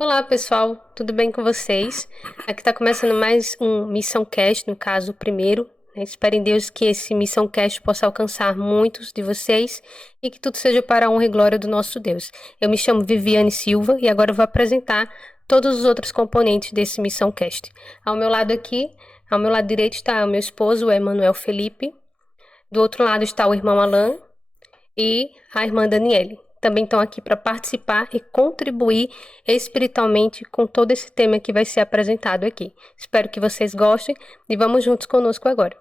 Olá, pessoal, tudo bem com vocês? Aqui está começando mais um Missão Cast, no caso, o primeiro, né? Espero em Deus que esse Missão Cast possa alcançar muitos de vocês e que tudo seja para a honra e glória do nosso Deus. Eu me chamo Viviane Silva e agora eu vou apresentar todos os outros componentes desse Missão Cast. Ao meu lado aqui, ao meu lado direito está o meu esposo, o Emanuel Felipe. Do outro lado está o irmão Alan e a irmã Daniele. Também estão aqui para participar e contribuir espiritualmente com todo esse tema que vai ser apresentado aqui. Espero que vocês gostem e vamos juntos conosco agora.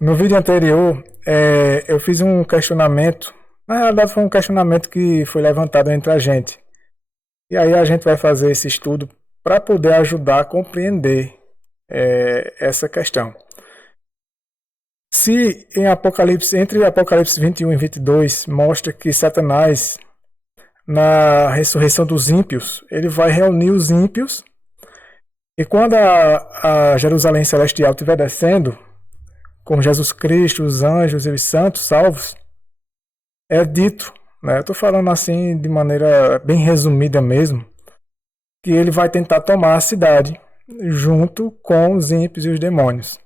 No vídeo anterior, eu fiz um questionamento. Na realidade, foi um questionamento que foi levantado entre a gente. E aí a gente vai fazer esse estudo para poder ajudar a compreender essa questão. Se em Apocalipse, entre Apocalipse 21 e 22, mostra que Satanás, na ressurreição dos ímpios, ele vai reunir os ímpios, e quando a Jerusalém Celestial estiver descendo, com Jesus Cristo, os anjos e os santos salvos, é dito, né? Eu estou falando assim de maneira bem resumida mesmo, que ele vai tentar tomar a cidade junto com os ímpios e os demônios.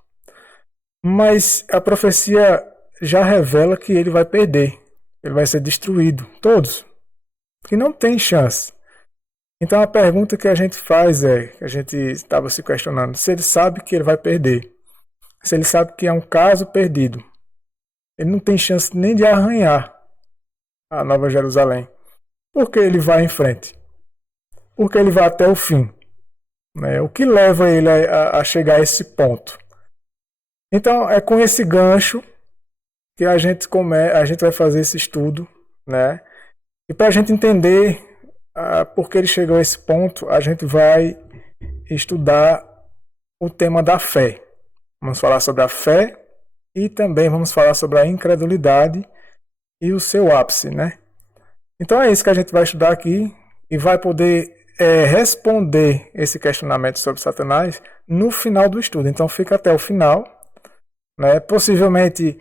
Mas a profecia já revela que ele vai perder, ele vai ser destruído, todos, que não tem chance. Então a pergunta que a gente faz que a gente estava se questionando, se ele sabe que ele vai perder, se ele sabe que é um caso perdido, ele não tem chance nem de arranhar a Nova Jerusalém. Por que ele vai em frente? Porque ele vai até o fim, né? O que leva ele a chegar a esse ponto? Então é com esse gancho que a gente vai fazer esse estudo, né? E para a gente entender por que ele chegou a esse ponto, a gente vai estudar o tema da fé. Vamos falar sobre a fé e também vamos falar sobre a incredulidade e o seu ápice, né? Então é isso que a gente vai estudar aqui e vai poder responder esse questionamento sobre Satanás no final do estudo. Então fica até o final, né? Possivelmente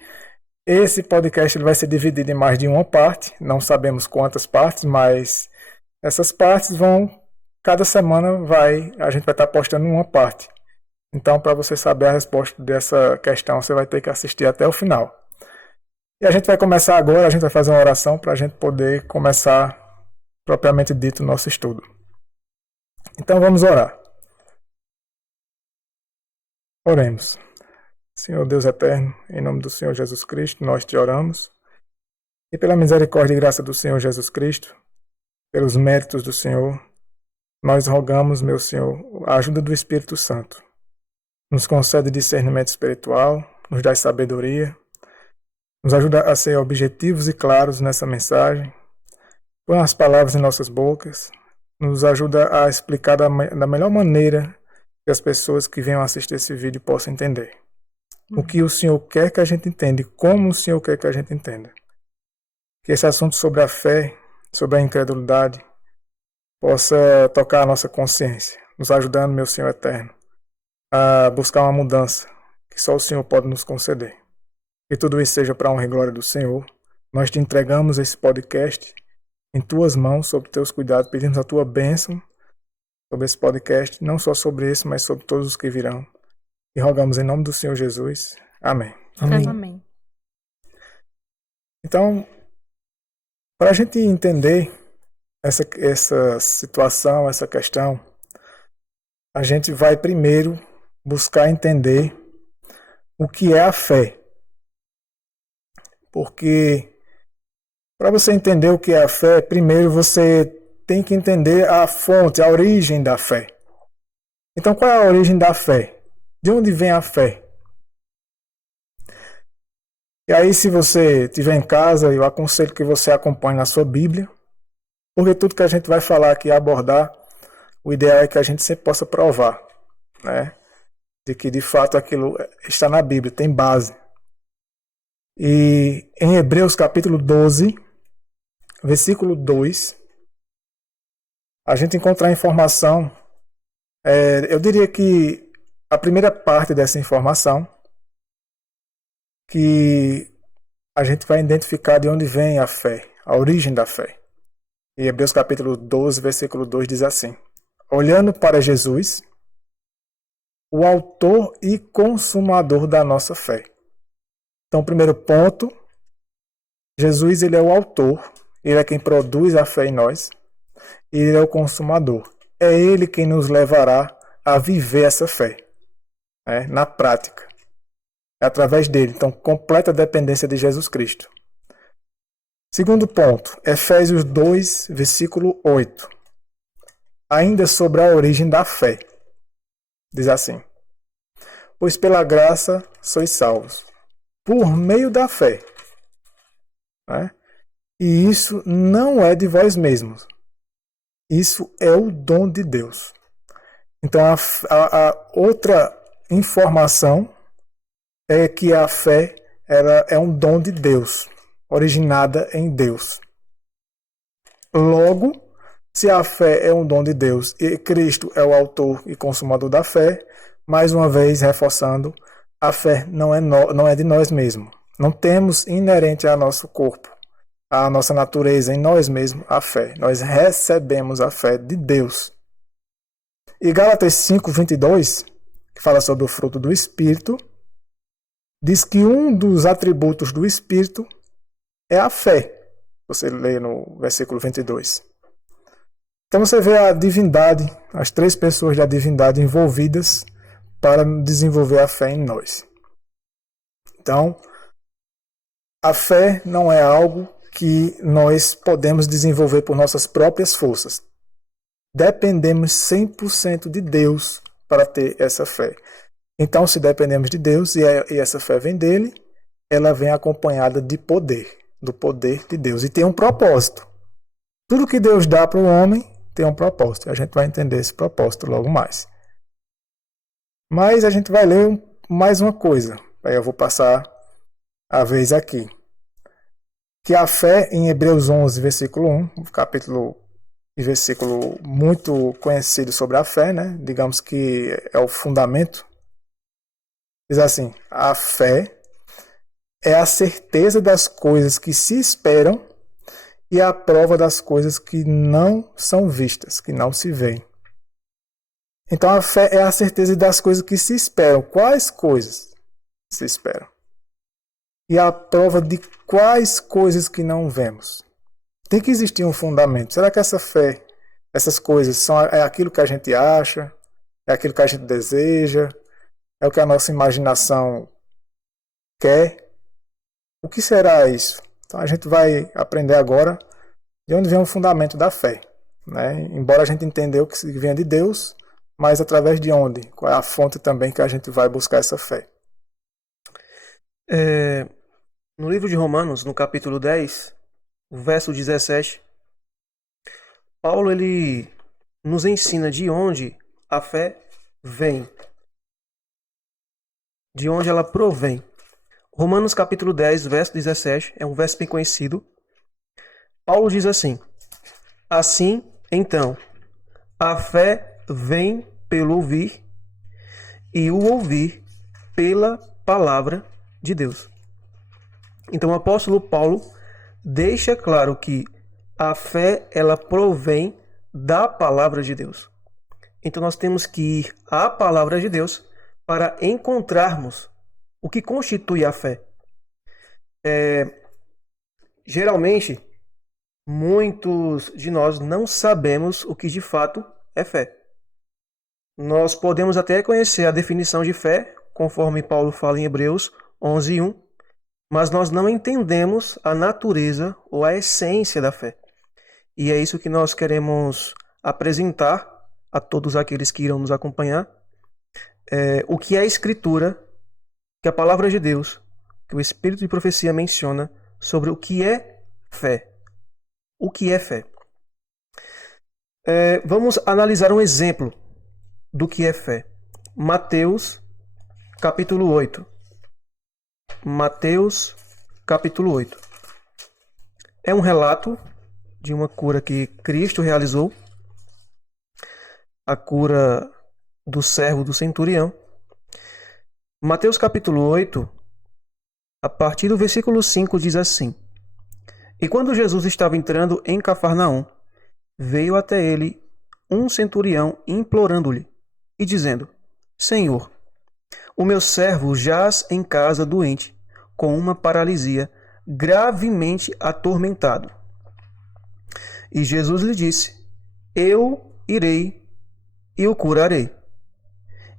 esse podcast ele vai ser dividido em mais de uma parte, não sabemos quantas partes, mas essas partes cada semana a gente vai estar postando uma parte. Então, para você saber a resposta dessa questão, você vai ter que assistir até o final. E a gente vai começar agora, a gente vai fazer uma oração para a gente poder começar, propriamente dito, o nosso estudo. Então, vamos orar. Oremos. Senhor Deus eterno, em nome do Senhor Jesus Cristo, nós te oramos. E pela misericórdia e graça do Senhor Jesus Cristo, pelos méritos do Senhor, nós rogamos, meu Senhor, a ajuda do Espírito Santo. Nos concede discernimento espiritual, nos dá sabedoria, nos ajuda a ser objetivos e claros nessa mensagem, põe as palavras em nossas bocas, nos ajuda a explicar da melhor maneira que as pessoas que venham assistir esse vídeo possam entender. O que o Senhor quer que a gente entenda e como o Senhor quer que a gente entenda. Que esse assunto sobre a fé, sobre a incredulidade, possa tocar a nossa consciência, nos ajudando, meu Senhor eterno, a buscar uma mudança que só o Senhor pode nos conceder. Que tudo isso seja para a honra e glória do Senhor. Nós te entregamos esse podcast em tuas mãos, sob teus cuidados, pedimos a tua bênção sobre esse podcast, não só sobre esse, mas sobre todos os que virão. E rogamos em nome do Senhor Jesus. Amém. Amém. Então, para a gente entender essa situação, essa questão, a gente vai primeiro buscar entender o que é a fé. Porque para você entender o que é a fé, primeiro você tem que entender a fonte, a origem da fé. Então, qual é a origem da fé? De onde vem a fé? E aí, se você estiver em casa, eu aconselho que você acompanhe na sua Bíblia, porque tudo que a gente vai falar aqui, abordar, o ideal é que a gente sempre possa provar, né? De que de fato aquilo está na Bíblia, tem base. E em Hebreus capítulo 12, versículo 2, a gente encontra a informação, eu diria que a primeira parte dessa informação, que a gente vai identificar de onde vem a fé, a origem da fé. E Hebreus capítulo 12, versículo 2 diz assim: olhando para Jesus, o autor e consumador da nossa fé. Então, primeiro ponto, Jesus ele é o autor, ele é quem produz a fé em nós, e ele é o consumador. É ele quem nos levará a viver essa fé, na prática. É através dele. Então, completa dependência de Jesus Cristo. Segundo ponto, Efésios 2, versículo 8. Ainda sobre a origem da fé. Diz assim: pois pela graça sois salvos, por meio da fé. E isso não é de vós mesmos. Isso é o dom de Deus. Então, a outra informação é que a fé ela é um dom de Deus, originada em Deus. Logo, se a fé é um dom de Deus e Cristo é o autor e consumador da fé, mais uma vez reforçando, a fé não é de nós mesmos. Não temos inerente ao nosso corpo, à nossa natureza, em nós mesmos, a fé. Nós recebemos a fé de Deus. E Gálatas 5:22, que fala sobre o fruto do Espírito, diz que um dos atributos do Espírito é a fé. Você lê no versículo 22. Então você vê a divindade, as três pessoas da divindade envolvidas para desenvolver a fé em nós. Então, a fé não é algo que nós podemos desenvolver por nossas próprias forças. Dependemos 100% de Deus para ter essa fé. Então, se dependemos de Deus e essa fé vem dele, ela vem acompanhada de poder, do poder de Deus. E tem um propósito. Tudo que Deus dá para o homem tem um propósito. A gente vai entender esse propósito logo mais. Mas a gente vai ler mais uma coisa. Aí eu vou passar a vez aqui. Que a fé, em Hebreus 11, versículo 1, um capítulo e versículo muito conhecido sobre a fé, digamos que é o fundamento. Diz assim: a fé é a certeza das coisas que se esperam e a prova das coisas que não são vistas, que não se veem. Então a fé é a certeza das coisas que se esperam. Quais coisas se esperam? E a prova de quais coisas que não vemos. Tem que existir um fundamento. Será que essa fé, essas coisas, é aquilo que a gente acha? É aquilo que a gente deseja? É o que a nossa imaginação quer? O que será isso? Então a gente vai aprender agora de onde vem o fundamento da fé. Embora a gente entenda o que vem de Deus, mas através de onde? Qual é a fonte também que a gente vai buscar essa fé? No livro de Romanos, no capítulo 10, o verso 17, Paulo ele nos ensina de onde a fé vem, de onde ela provém. Romanos capítulo 10, verso 17, é um verso bem conhecido. Paulo diz assim: assim, então, a fé vem pelo ouvir, e o ouvir pela palavra de Deus. Então o apóstolo Paulo deixa claro que a fé ela provém da palavra de Deus. Então nós temos que ir à palavra de Deus para encontrarmos o que constitui a fé. Geralmente, muitos de nós não sabemos o que de fato é fé. Nós podemos até conhecer a definição de fé, conforme Paulo fala em Hebreus 11:1, mas nós não entendemos a natureza ou a essência da fé. E é isso que nós queremos apresentar a todos aqueles que irão nos acompanhar. O que é a Escritura, que a palavra de Deus, que o Espírito de Profecia menciona sobre o que é fé. O que é fé? Vamos analisar um exemplo do que é fé. Mateus, capítulo 8. Mateus, capítulo 8. É um relato de uma cura que Cristo realizou, a cura do servo do centurião. Mateus, capítulo 8, a partir do versículo 5, diz assim: e quando Jesus estava entrando em Cafarnaum, veio até ele um centurião implorando-lhe e dizendo: Senhor, o meu servo jaz em casa doente, com uma paralisia, gravemente atormentado. E Jesus lhe disse: Eu irei e o curarei.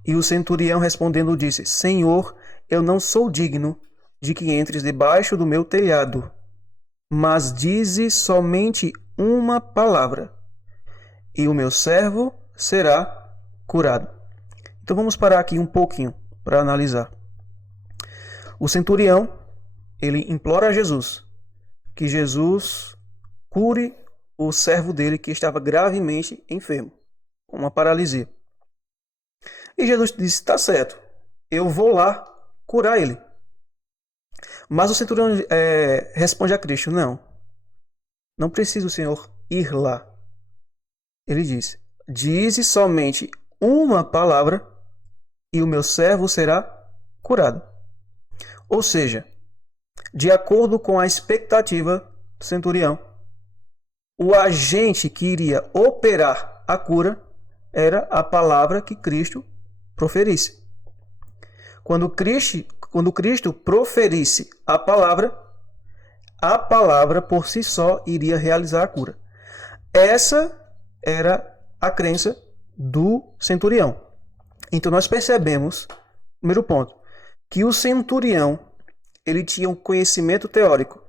E o centurião respondendo disse: Senhor, eu não sou digno de que entres debaixo do meu telhado, mas dize somente uma palavra, e o meu servo será curado. Então vamos parar aqui um pouquinho para analisar. O centurião, ele implora a Jesus que Jesus cure o servo dele que estava gravemente enfermo, com uma paralisia. E Jesus disse: tá certo, eu vou lá curar ele. Mas o centurião responde a Cristo: não precisa o Senhor ir lá. Ele diz: dize somente uma palavra e o meu servo será curado. Ou seja, de acordo com a expectativa do centurião, o agente que iria operar a cura era a palavra que Cristo proferisse. Quando Cristo proferisse a palavra por si só iria realizar a cura. Essa era a crença do centurião. Então nós percebemos, primeiro ponto, que o centurião ele tinha um conhecimento teórico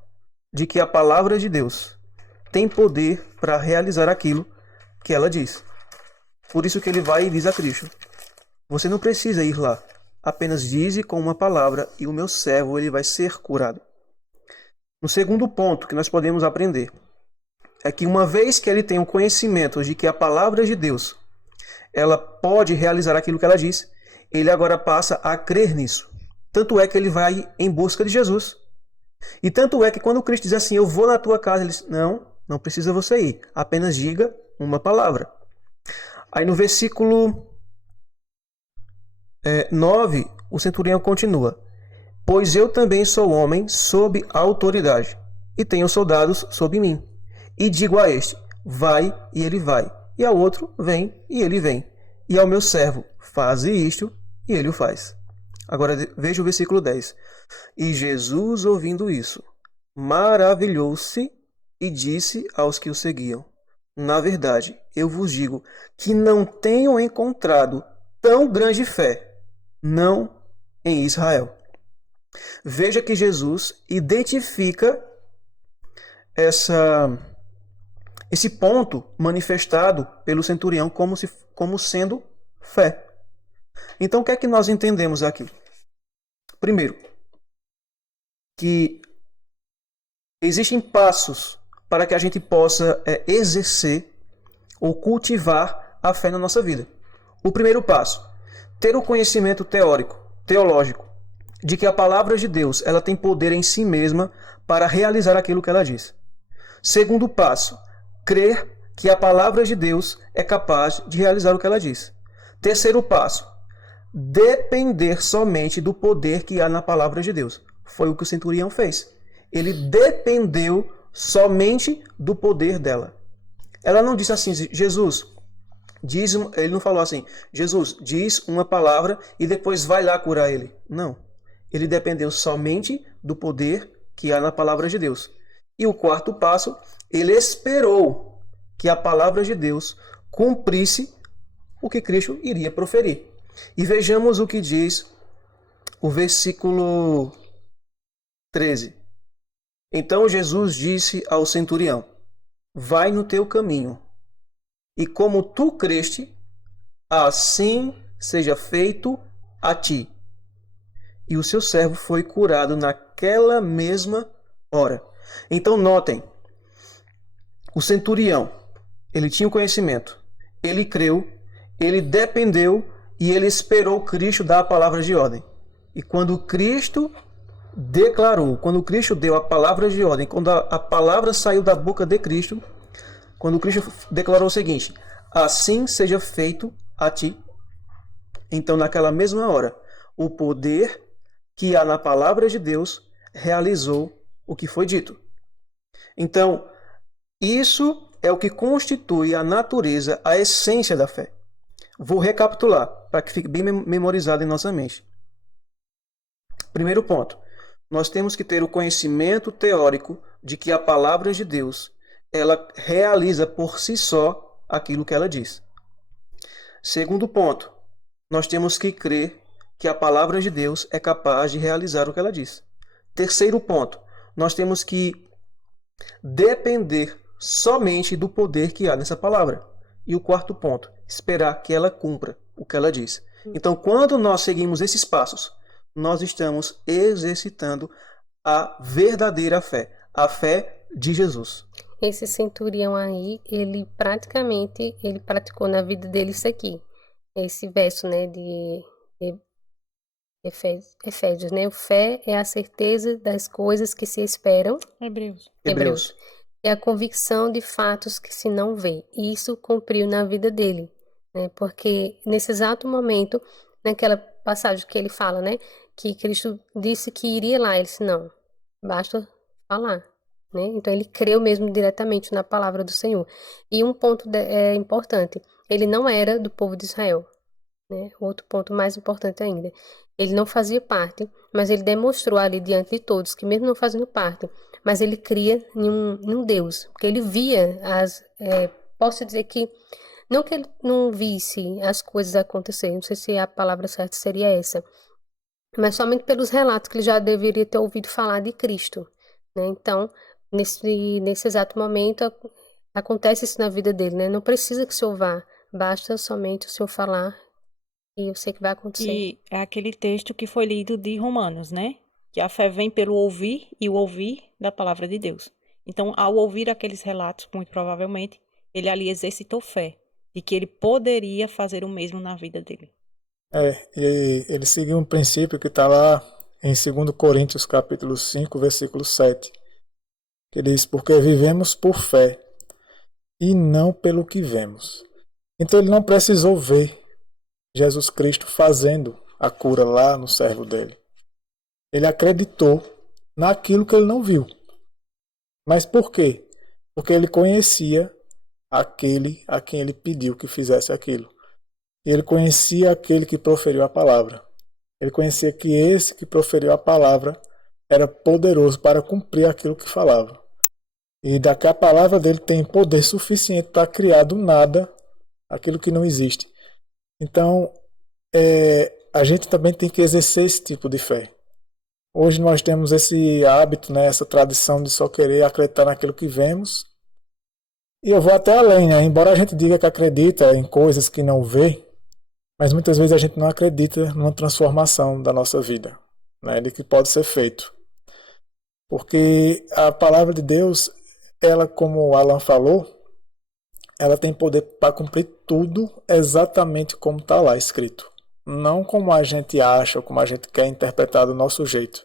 de que a palavra de Deus tem poder para realizar aquilo que ela diz. Por isso que ele vai e diz a Cristo: você não precisa ir lá, apenas dize com uma palavra e o meu servo ele vai ser curado. No segundo ponto que nós podemos aprender é que uma vez que ele tem o conhecimento de que a palavra de Deus ela pode realizar aquilo que ela diz, ele agora passa a crer nisso. Tanto é que ele vai em busca de Jesus. E tanto é que quando Cristo diz assim: eu vou na tua casa, ele diz: não precisa você ir, apenas diga uma palavra. Aí no versículo 9, o centurião continua: pois eu também sou homem sob autoridade, e tenho soldados sob mim. E digo a este: vai, e ele vai. E ao outro: vem, e ele vem. E ao meu servo: faze isto, e ele o faz. Agora veja o versículo 10. E Jesus, ouvindo isso, maravilhou-se e disse aos que o seguiam: na verdade, eu vos digo que não tenho encontrado tão grande fé, não em Israel. Veja que Jesus identifica esse ponto manifestado pelo centurião como sendo fé. Então, o que é que nós entendemos aqui? Primeiro, que existem passos para que a gente possa exercer ou cultivar a fé na nossa vida. O primeiro passo, ter o conhecimento teológico, de que a palavra de Deus ela tem poder em si mesma para realizar aquilo que ela diz. Segundo passo, crer que a palavra de Deus é capaz de realizar o que ela diz. Terceiro passo, depender somente do poder que há na palavra de Deus. Foi o que o centurião fez. Ele dependeu somente do poder dela. Ela não disse assim: Jesus, ele não falou assim: Jesus, diz uma palavra e depois vai lá curar ele. Não. Ele dependeu somente do poder que há na palavra de Deus. E o quarto passo, ele esperou que a palavra de Deus cumprisse o que Cristo iria proferir. E vejamos o que diz o versículo 13. Então Jesus disse ao centurião: vai no teu caminho, e como tu creste, assim seja feito a ti. E o seu servo foi curado naquela mesma hora. Então notem, o centurião, ele tinha o conhecimento, ele creu, ele dependeu e ele esperou Cristo dar a palavra de ordem. E quando Cristo declarou, quando Cristo deu a palavra de ordem, quando a palavra saiu da boca de Cristo, quando Cristo declarou o seguinte: assim seja feito a ti. Então naquela mesma hora, o poder que há na palavra de Deus realizou o que foi dito. Então, isso é o que constitui a natureza, a essência da fé. Vou recapitular, para que fique bem memorizado em nossa mente. Primeiro ponto, nós temos que ter o conhecimento teórico de que a palavra de Deus, ela realiza por si só aquilo que ela diz. Segundo ponto, nós temos que crer que a palavra de Deus é capaz de realizar o que ela diz. Terceiro ponto, nós temos que depender somente do poder que há nessa palavra. E o quarto ponto, esperar que ela cumpra o que ela diz. Então, quando nós seguimos esses passos, nós estamos exercitando a verdadeira fé, a fé de Jesus. Esse centurião aí, ele praticou na vida dele isso aqui. Esse verso, né, de Efésios, né? O fé é a certeza das coisas que se esperam. Hebreus. É a convicção de fatos que se não vê. E isso cumpriu na vida dele, né? Porque nesse exato momento, naquela passagem que ele fala, né, que Cristo disse que iria lá, ele disse, não, basta falar, né? Então ele creu mesmo diretamente na palavra do Senhor. E um ponto importante, ele não era do povo de Israel, né? Outro ponto mais importante ainda, ele não fazia parte, mas ele demonstrou ali diante de todos que mesmo não fazendo parte, mas ele cria em um Deus, porque ele via posso dizer que não que ele não visse as coisas acontecerem, não sei se a palavra certa seria essa, mas somente pelos relatos que ele já deveria ter ouvido falar de Cristo, né? Então, nesse exato momento, acontece isso na vida dele, né? Não precisa que o Senhor vá, basta somente o Senhor falar e eu sei que vai acontecer. E é aquele texto que foi lido de Romanos, né? Que a fé vem pelo ouvir e o ouvir da palavra de Deus. Então, ao ouvir aqueles relatos, muito provavelmente, ele ali exercitou fé de que ele poderia fazer o mesmo na vida dele. E ele seguiu um princípio que está lá em 2 Coríntios capítulo 5, versículo 7, que diz, porque vivemos por fé e não pelo que vemos. Então ele não precisou ver Jesus Cristo fazendo a cura lá no servo dele. Ele acreditou naquilo que ele não viu. Mas por quê? Porque ele conhecia aquele a quem ele pediu que fizesse aquilo. Ele conhecia aquele que proferiu a palavra. Ele conhecia que esse que proferiu a palavra era poderoso para cumprir aquilo que falava. E daqui a palavra dele tem poder suficiente para criar do nada aquilo que não existe. Então, a gente também tem que exercer esse tipo de fé. Hoje nós temos esse hábito, né, essa tradição de só querer acreditar naquilo que vemos. E eu vou até além, né? Embora a gente diga que acredita em coisas que não vê, mas muitas vezes a gente não acredita numa transformação da nossa vida, né, de que pode ser feito. Porque a palavra de Deus, ela, como o Alan falou, ela tem poder para cumprir tudo exatamente como está lá escrito. Não como a gente acha ou como a gente quer interpretar do nosso jeito.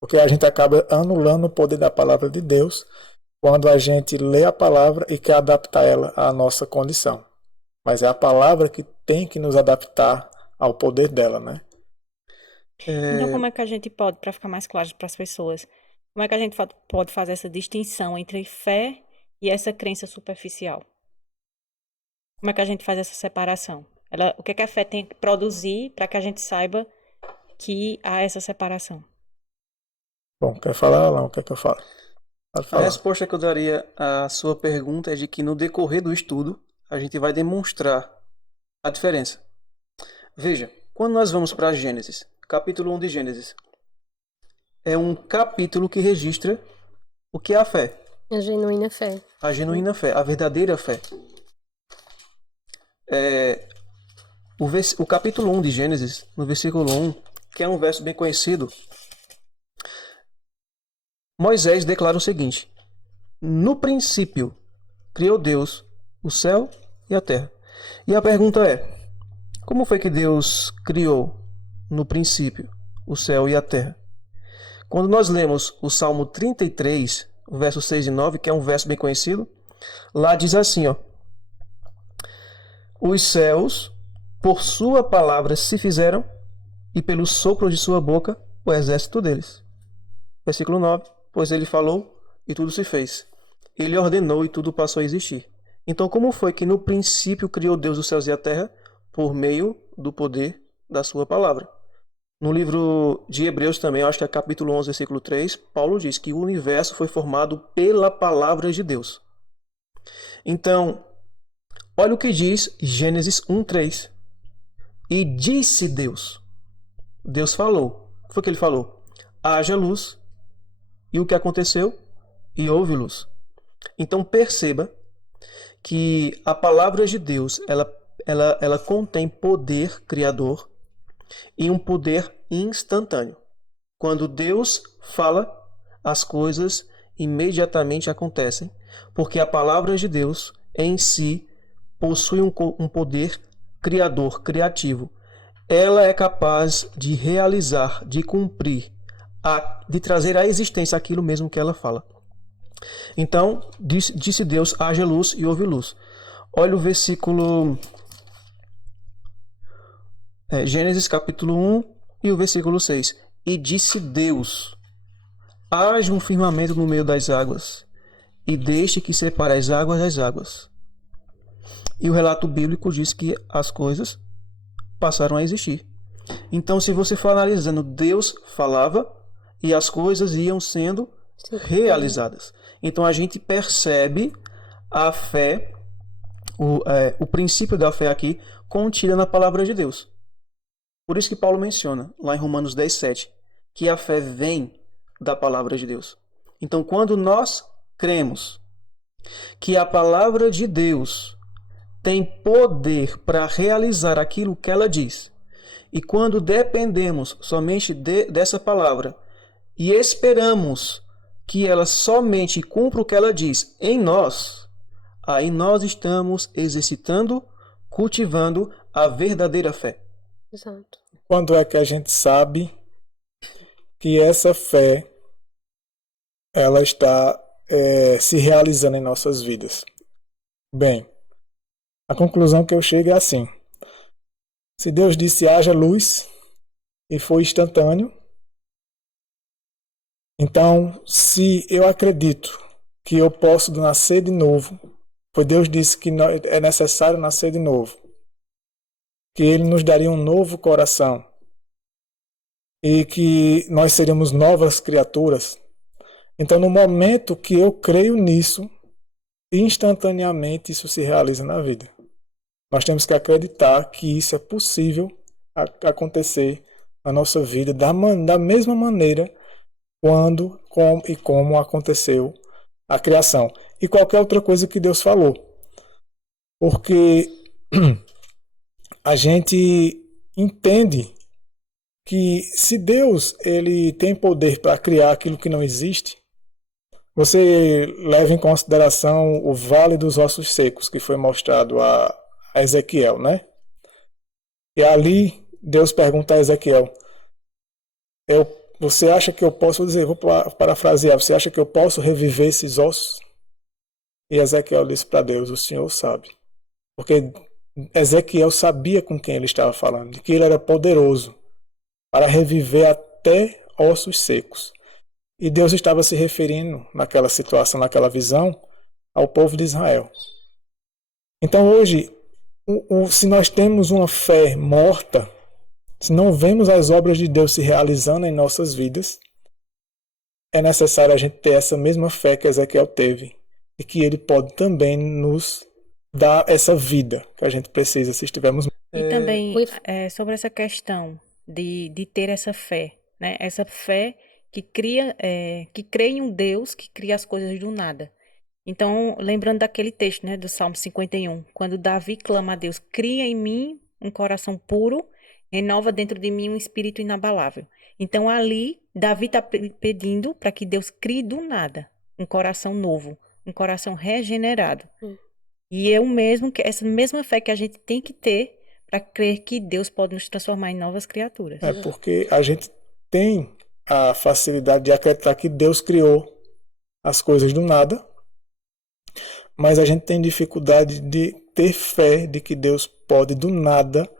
Porque a gente acaba anulando o poder da palavra de Deus quando a gente lê a palavra e quer adaptar ela à nossa condição. Mas é a palavra que tem que nos adaptar ao poder dela, né? Então, como é que a gente pode, para ficar mais claro para as pessoas, como é que a gente pode fazer essa distinção entre fé e essa crença superficial? Como é que a gente faz essa separação? O que é que a fé tem que produzir para que a gente saiba que há essa separação? Bom, quer falar, Alan? O que é que eu falo? A resposta que eu daria à sua pergunta é de que no decorrer do estudo a gente vai demonstrar a diferença. Veja, quando nós vamos para Gênesis, capítulo 1 de Gênesis, é um capítulo que registra o que é a fé. A genuína fé. A genuína fé, a verdadeira fé. O capítulo 1 de Gênesis, no versículo 1, que é um verso bem conhecido, Moisés declara o seguinte: no princípio criou Deus o céu e a terra. E a pergunta é: como foi que Deus criou no princípio o céu e a terra? Quando nós lemos o Salmo 33, o verso 6 e 9, que é um verso bem conhecido, lá diz assim, ó: os céus por sua palavra se fizeram, e pelo sopro de sua boca o exército deles. Versículo 9: pois ele falou e tudo se fez. ele ordenou e tudo passou a existir. Então, como foi que no princípio criou Deus os céus e a terra? Por meio do poder da sua palavra. No livro de Hebreus também, eu acho que é capítulo 11, versículo 3, Paulo diz que o universo foi formado pela palavra de Deus. Então, olha o que diz Gênesis 1:3. E disse Deus. Deus falou. O que foi que ele falou? Haja luz. E o que aconteceu? E houve luz. Então perceba que a palavra de Deus, ela contém poder criador e um poder instantâneo. Quando Deus fala, as coisas imediatamente acontecem, porque a palavra de Deus em si possui um poder criador, criativo. Ela é capaz de realizar, de cumprir, de trazer à existência aquilo mesmo que ela fala. Então, disse Deus, haja luz e houve luz. Olha o versículo Gênesis capítulo 1 e o versículo 6. E disse Deus, haja um firmamento no meio das águas, e deixe que separe as águas das águas. E o relato bíblico diz que as coisas passaram a existir. Então, se você for analisando, Deus falava e as coisas iam sendo realizadas. Então, a gente percebe a fé, o princípio da fé aqui, contida na palavra de Deus. Por isso que Paulo menciona, lá em Romanos 10:7, que a fé vem da palavra de Deus. Então, quando nós cremos que a palavra de Deus tem poder para realizar aquilo que ela diz, e quando dependemos somente dessa palavra e esperamos que ela somente cumpra o que ela diz em nós, aí nós estamos exercitando, cultivando a verdadeira fé. Exato. Quando é que a gente sabe que essa fé ela está se realizando em nossas vidas? Bem, a conclusão que eu chego é assim. Se Deus disse haja luz e foi instantâneo, então se eu acredito que eu posso nascer de novo, pois Deus disse que é necessário nascer de novo, que Ele nos daria um novo coração e que nós seríamos novas criaturas. Então, no momento que eu creio nisso, instantaneamente isso se realiza na vida. Nós temos que acreditar que isso é possível acontecer na nossa vida da mesma maneira quando, como aconteceu a criação. E qualquer outra coisa que Deus falou. Porque a gente entende que se Deus ele tem poder para criar aquilo que não existe, você leva em consideração o Vale dos Ossos Secos, que foi mostrado a Ezequiel, né? E ali Deus pergunta a Ezequiel, você acha que eu posso, vou parafrasear, você acha que eu posso reviver esses ossos? E Ezequiel disse para Deus, o Senhor sabe. Porque Ezequiel sabia com quem ele estava falando, de que ele era poderoso para reviver até ossos secos. E Deus estava se referindo naquela situação, naquela visão, ao povo de Israel. Então hoje, se nós temos uma fé morta, se não vemos as obras de Deus se realizando em nossas vidas, é necessário a gente ter essa mesma fé que Ezequiel teve e que ele pode também nos dar essa vida que a gente precisa se estivermos. E também sobre essa questão de ter essa fé, né? Essa fé que crê em um Deus que cria as coisas do nada. Então, lembrando daquele texto, né, do Salmo 51, quando Davi clama a Deus, cria em mim um coração puro, renova dentro de mim um espírito inabalável. Então, ali, Davi está pedindo para que Deus crie do nada um coração novo, um coração regenerado. E essa mesma fé que a gente tem que ter para crer que Deus pode nos transformar em novas criaturas. É porque a gente tem a facilidade de acreditar que Deus criou as coisas do nada, mas a gente tem dificuldade de ter fé de que Deus pode do nada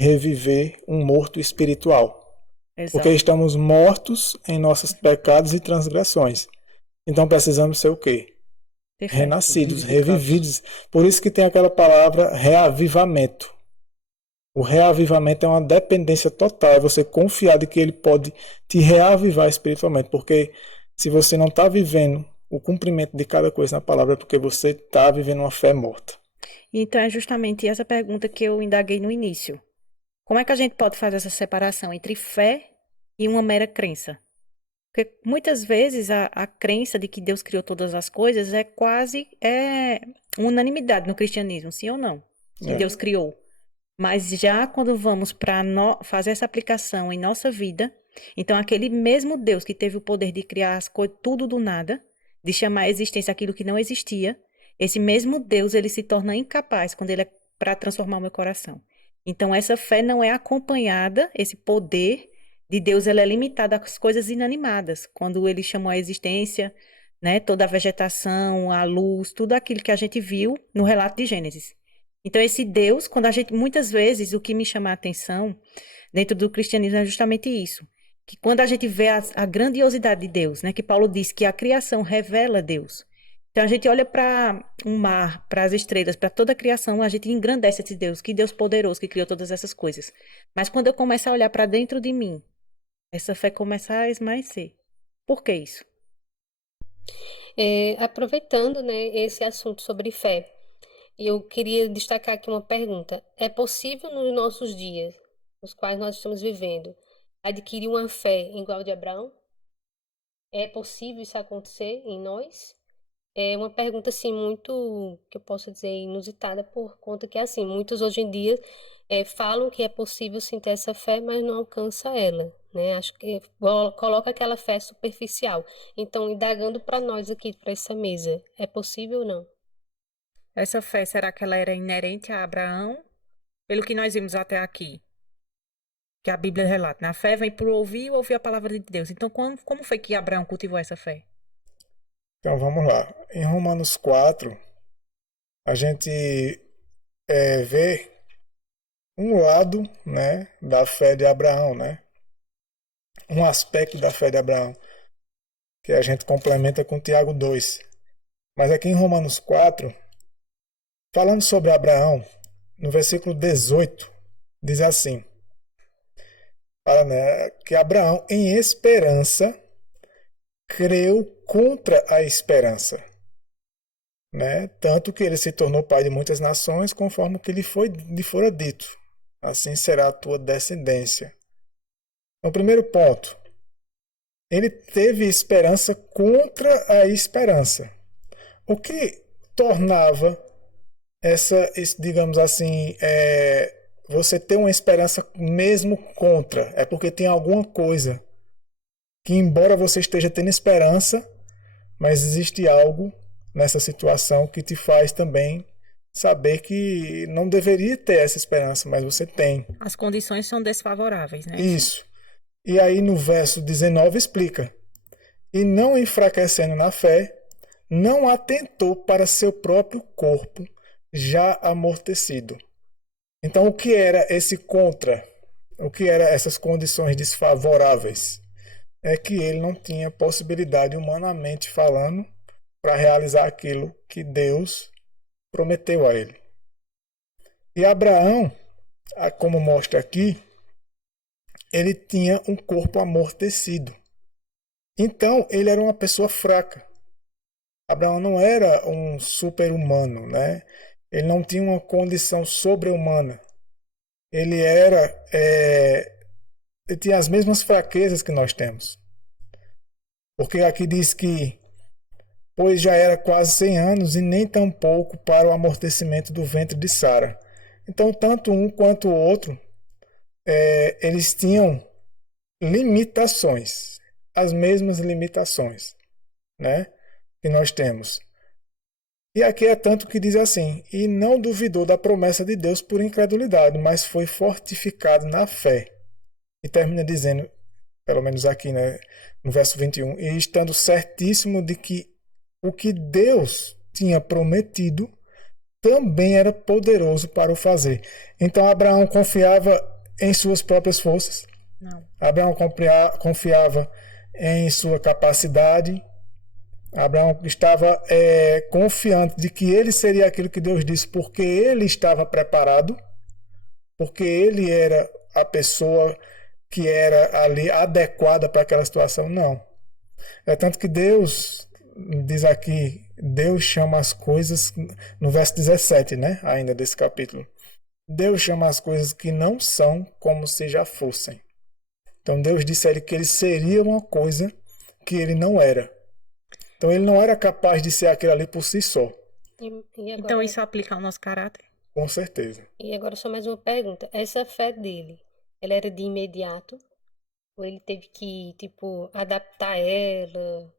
reviver um morto espiritual. Exato. Porque estamos mortos em nossos pecados e transgressões. Então precisamos ser o quê? Perfeito. renascidos, revividos. Por isso que tem aquela palavra reavivamento. O reavivamento é uma dependência total, é você confiar de que ele pode te reavivar espiritualmente, porque se você não está vivendo o cumprimento de cada coisa na palavra, é porque você está vivendo uma fé morta. Então é justamente essa pergunta que eu indaguei no início. Como é que a gente pode fazer essa separação entre fé e uma mera crença? Porque muitas vezes a crença de que Deus criou todas as coisas é quase unanimidade no cristianismo, sim ou não? Que Deus criou. Mas já quando vamos para fazer essa aplicação em nossa vida, então aquele mesmo Deus que teve o poder de criar as coisas tudo do nada, de chamar à existência aquilo que não existia, esse mesmo Deus ele se torna incapaz quando ele é para transformar o meu coração. Então essa fé não é acompanhada, esse poder de Deus ele é limitado às coisas inanimadas, quando ele chamou à existência, né, toda a vegetação, a luz, tudo aquilo que a gente viu no relato de Gênesis. Então esse Deus, quando a gente, muitas vezes, o que me chama a atenção dentro do cristianismo é justamente isso, que quando a gente vê a grandiosidade de Deus, né, que Paulo diz que a criação revela Deus. Então a gente olha para o mar, para as estrelas, para toda a criação, a gente engrandece esse Deus, que Deus poderoso que criou todas essas coisas. Mas quando eu começo a olhar para dentro de mim, essa fé começa a esmaecer. Por que isso? Aproveitando, né, esse assunto sobre fé, eu queria destacar aqui uma pergunta. É possível nos nossos dias, nos quais nós estamos vivendo, adquirir uma fé igual a de Abraão? É possível isso acontecer em nós? É uma pergunta, assim, muito, que eu posso dizer, inusitada, por conta que, assim, muitos hoje em dia falam que é possível sim ter essa fé, mas não alcança ela, né? Acho que coloca aquela fé superficial. Então, indagando para nós aqui, para essa mesa, é possível ou não? Essa fé, será que ela era inerente a Abraão? Pelo que nós vimos até aqui, que a Bíblia relata, né? A fé vem por ouvir e ouvir a palavra de Deus. Então, como foi que Abraão cultivou essa fé? Então vamos lá. Em Romanos 4, a gente vê um lado, né, da fé de Abraão, né? Um aspecto da fé de Abraão, que a gente complementa com Tiago 2. Mas aqui em Romanos 4, falando sobre Abraão, no versículo 18, diz assim, fala, né, que Abraão, em esperança, creu contra a esperança, né? Tanto que ele se tornou pai de muitas nações, conforme o que lhe fora dito. Assim será a tua descendência. No primeiro ponto, ele teve esperança contra a esperança. O que tornava digamos assim, você ter uma esperança mesmo contra? É porque tem alguma coisa que, embora você esteja tendo esperança, mas existe algo nessa situação que te faz também saber que não deveria ter essa esperança, mas você tem. As condições são desfavoráveis, né? Isso. E aí no verso 19 explica: e não enfraquecendo na fé, não atentou para seu próprio corpo já amortecido. Então o que era esse contra? O que eram essas condições desfavoráveis? É que ele não tinha possibilidade, humanamente falando, para realizar aquilo que Deus prometeu a ele. E Abraão, como mostra aqui, ele tinha um corpo amortecido. Então, ele era uma pessoa fraca. Abraão não era um super-humano, né? Ele não tinha uma condição sobre-humana. Ele tinha as mesmas fraquezas que nós temos. Porque aqui diz que, pois já era quase 100 anos e nem tão pouco para o amortecimento do ventre de Sara. Então, tanto um quanto o outro, eles tinham limitações, as mesmas limitações, né, que nós temos. E aqui é tanto que diz assim: e não duvidou da promessa de Deus por incredulidade, mas foi fortificado na fé. E termina dizendo, pelo menos aqui, né, no verso 21, e estando certíssimo de que o que Deus tinha prometido também era poderoso para o fazer. Então Abraão confiava em suas próprias forças. Não. Abraão confiava em sua capacidade. Abraão estava confiante de que ele seria aquilo que Deus disse, porque ele estava preparado, porque ele era a pessoa que era ali adequada para aquela situação. Não. É tanto que Deus diz aqui, Deus chama as coisas, no verso 17, né, ainda desse capítulo, Deus chama as coisas que não são como se já fossem. Então Deus disse a ele que ele seria uma coisa que ele não era. Então ele não era capaz de ser aquilo ali por si só. Então isso aplica ao nosso caráter? Com certeza. E agora só mais uma pergunta. Essa fé dele, ela era de imediato? Ou ele teve que, tipo, adaptar ela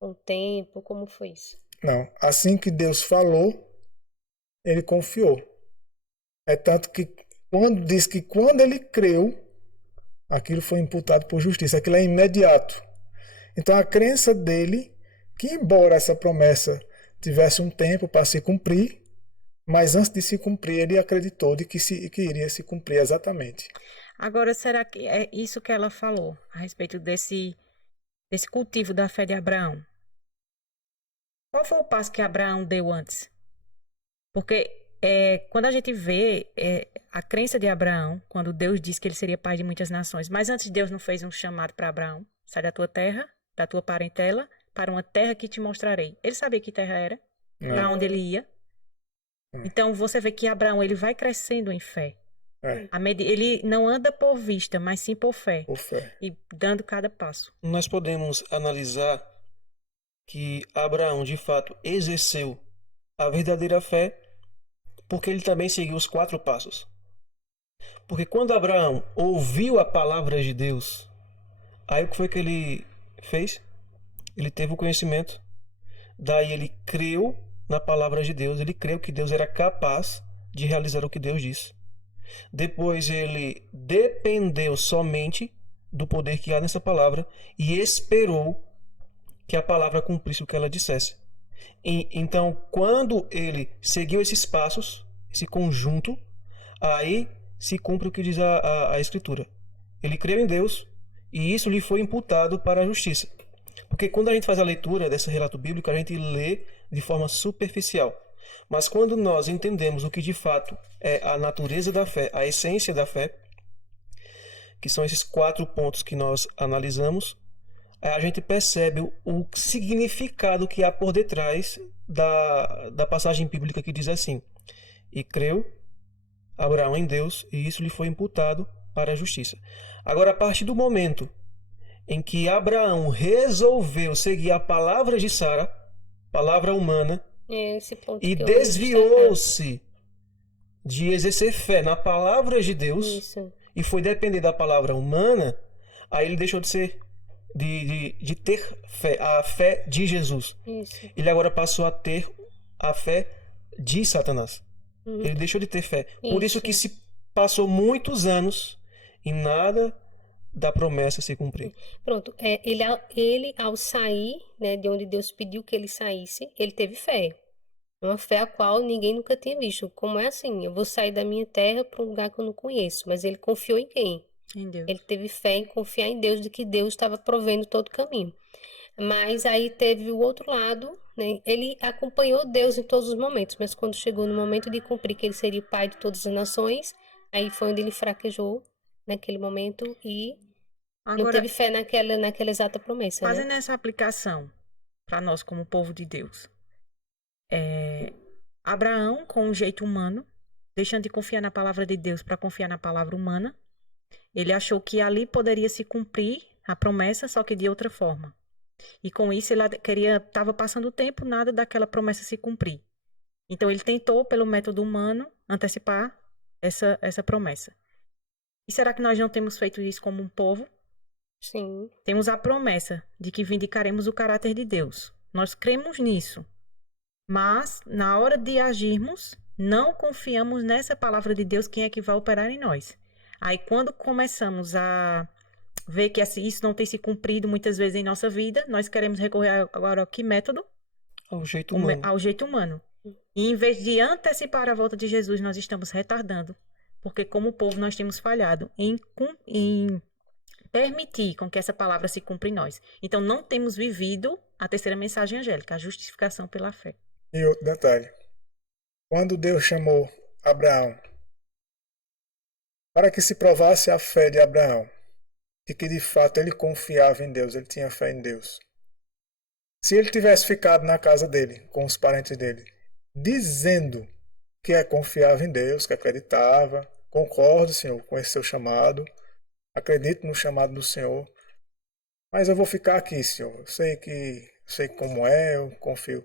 com o tempo? Como foi isso? Não. Assim que Deus falou, ele confiou. É tanto que diz que quando ele creu, aquilo foi imputado por justiça. Aquilo é imediato. Então a crença dele, que embora essa promessa tivesse um tempo para se cumprir, mas antes de se cumprir, ele acreditou de que iria se cumprir exatamente. Agora, será que é isso que ela falou a respeito desse cultivo da fé de Abraão? Qual foi o passo que Abraão deu antes? Porque quando a gente vê a crença de Abraão, quando Deus disse que ele seria pai de muitas nações, mas antes Deus não fez um chamado para Abraão: sai da tua terra, da tua parentela, para uma terra que te mostrarei. Ele sabia que terra era, para onde ele ia. Então você vê que Abraão ele vai crescendo em fé. Ele não anda por vista, mas sim por fé. Por fé. E dando cada passo. Nós podemos analisar que Abraão, de fato, exerceu a verdadeira fé porque ele também seguiu os 4 passos. Porque quando Abraão ouviu a palavra de Deus, aí o que foi que ele fez? Ele teve o conhecimento, daí ele creu na palavra de Deus, ele creu que Deus era capaz de realizar o que Deus disse. Depois ele dependeu somente do poder que há nessa palavra e esperou que a palavra cumprisse o que ela dissesse. Então, quando ele seguiu esses passos, esse conjunto, aí se cumpre o que diz a Escritura. Ele creu em Deus e isso lhe foi imputado para a justiça. Porque quando a gente faz a leitura desse relato bíblico, a gente lê de forma superficial. Mas quando nós entendemos o que de fato é a natureza da fé, a essência da fé, que são esses 4 pontos que nós analisamos, a gente percebe o significado que há por detrás da passagem bíblica que diz assim: e creu Abraão em Deus, e isso lhe foi imputado para a justiça. Agora, a partir do momento em que Abraão resolveu seguir a palavra de Sara, palavra humana, e desviou-se de exercer fé na palavra de Deus, e foi depender da palavra humana, aí ele deixou de ser de ter fé, a fé de Jesus. Isso. Ele agora passou a ter a fé de Satanás. Ele deixou de ter fé. Por isso que se passou muitos anos e nada da promessa se cumprir. Pronto. Ele ao sair, né, de onde Deus pediu que ele saísse, ele teve fé. Uma fé a qual ninguém nunca tinha visto. Como é assim? Eu vou sair da minha terra para um lugar que eu não conheço. Mas ele confiou em quem? Em Deus. Ele teve fé em confiar em Deus, de que Deus estava provendo todo o caminho. Mas aí teve o outro lado, né? Ele acompanhou Deus em todos os momentos, mas quando chegou no momento de cumprir que ele seria o pai de todas as nações, aí foi onde ele fraquejou naquele momento e não teve fé naquela exata promessa. Fazendo essa aplicação para nós como povo de Deus, Abraão, com um jeito humano, deixando de confiar na palavra de Deus para confiar na palavra humana, ele achou que ali poderia se cumprir a promessa, só que de outra forma. E com isso ele estava passando o tempo, nada daquela promessa se cumprir. Então ele tentou, pelo método humano, antecipar essa promessa. E será que nós não temos feito isso como um povo? Sim. Temos a promessa de que vindicaremos o caráter de Deus. Nós cremos nisso. Mas, na hora de agirmos, não confiamos nessa palavra de Deus, quem é que vai operar em nós. Aí, quando começamos a ver que isso não tem se cumprido muitas vezes em nossa vida, nós queremos recorrer agora ao que método? Ao jeito humano. Ao jeito humano. E em vez de antecipar a volta de Jesus, nós estamos retardando. Porque como povo nós temos falhado em permitir com que essa palavra se cumpra em nós. Então não temos vivido a terceira mensagem angélica, a justificação pela fé. E outro detalhe. Quando Deus chamou Abraão para que se provasse a fé de Abraão e que de fato ele confiava em Deus, ele tinha fé em Deus. Se ele tivesse ficado na casa dele, com os parentes dele, dizendo que confiava em Deus, que acreditava, concordo, Senhor, com esse seu chamado, acredito no chamado do Senhor, mas eu vou ficar aqui, Senhor. Eu sei como é, eu confio.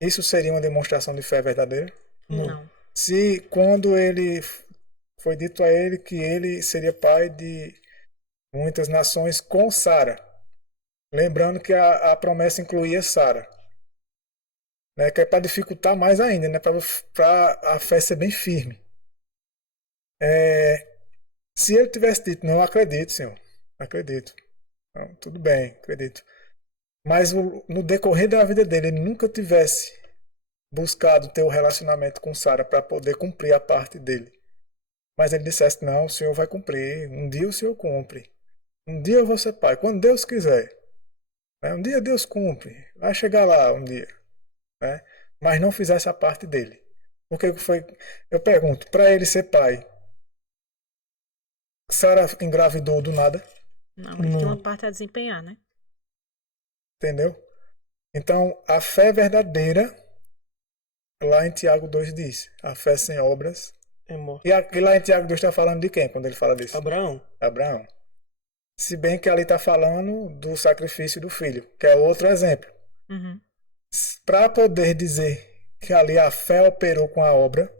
Isso seria uma demonstração de fé verdadeira? Não. Se quando ele foi dito a ele que ele seria pai de muitas nações com Sara, lembrando que a promessa incluía Sara, né, que é para dificultar mais ainda, né, para a fé ser bem firme. Se ele tivesse dito, não acredito, Senhor, acredito, não, tudo bem, acredito, mas no decorrer da vida dele, ele nunca tivesse buscado ter um relacionamento com Sara para poder cumprir a parte dele, mas ele dissesse, não, o Senhor vai cumprir, um dia o Senhor cumpre, um dia eu vou ser pai, quando Deus quiser, né, um dia Deus cumpre, vai chegar lá um dia, né, mas não fizesse a parte dele. Porque eu pergunto, para ele ser pai, Sara engravidou do nada? Não, ele tem uma parte a desempenhar, né? Entendeu? Então, a fé verdadeira, lá em Tiago 2 diz, a fé sem obras É morto. E lá em Tiago 2 está falando de quem quando ele fala disso? Abraão. Abraão. Se bem que ali está falando do sacrifício do filho, que é outro exemplo. Uhum. Para poder dizer que ali a fé operou com a obra,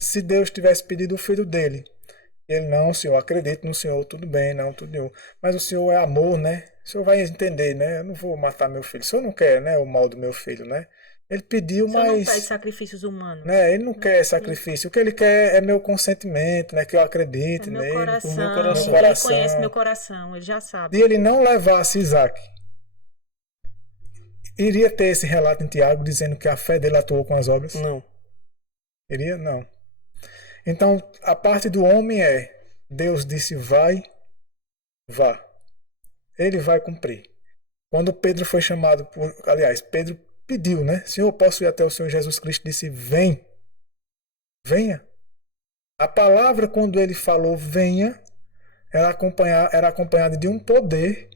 se Deus tivesse pedido o filho dele, ele, não, Senhor, acredito no Senhor, tudo bem, não, tudo bem. Mas o Senhor é amor, né? O Senhor vai entender, né? Eu não vou matar meu filho. O Senhor não quer, né, o mal do meu filho, né? Ele pediu, O Senhor mas... não pede sacrifícios humanos. Né, ele não quer sacrifício. O que ele quer é meu consentimento, né? Que eu acredite É meu nele. coração. meu coração. Ele conhece meu coração, ele já sabe. Se ele não levasse Isaac, iria ter esse relato em Tiago dizendo que a fé dele atuou com as obras? Não. Iria? Não. Então, a parte do homem é, Deus disse vai, vá. Ele vai cumprir. Quando Pedro foi chamado aliás, Pedro pediu, né? Senhor, posso ir até o Senhor Jesus Cristo? Disse, vem. Venha. A palavra, quando ele falou venha, era acompanhada de um poder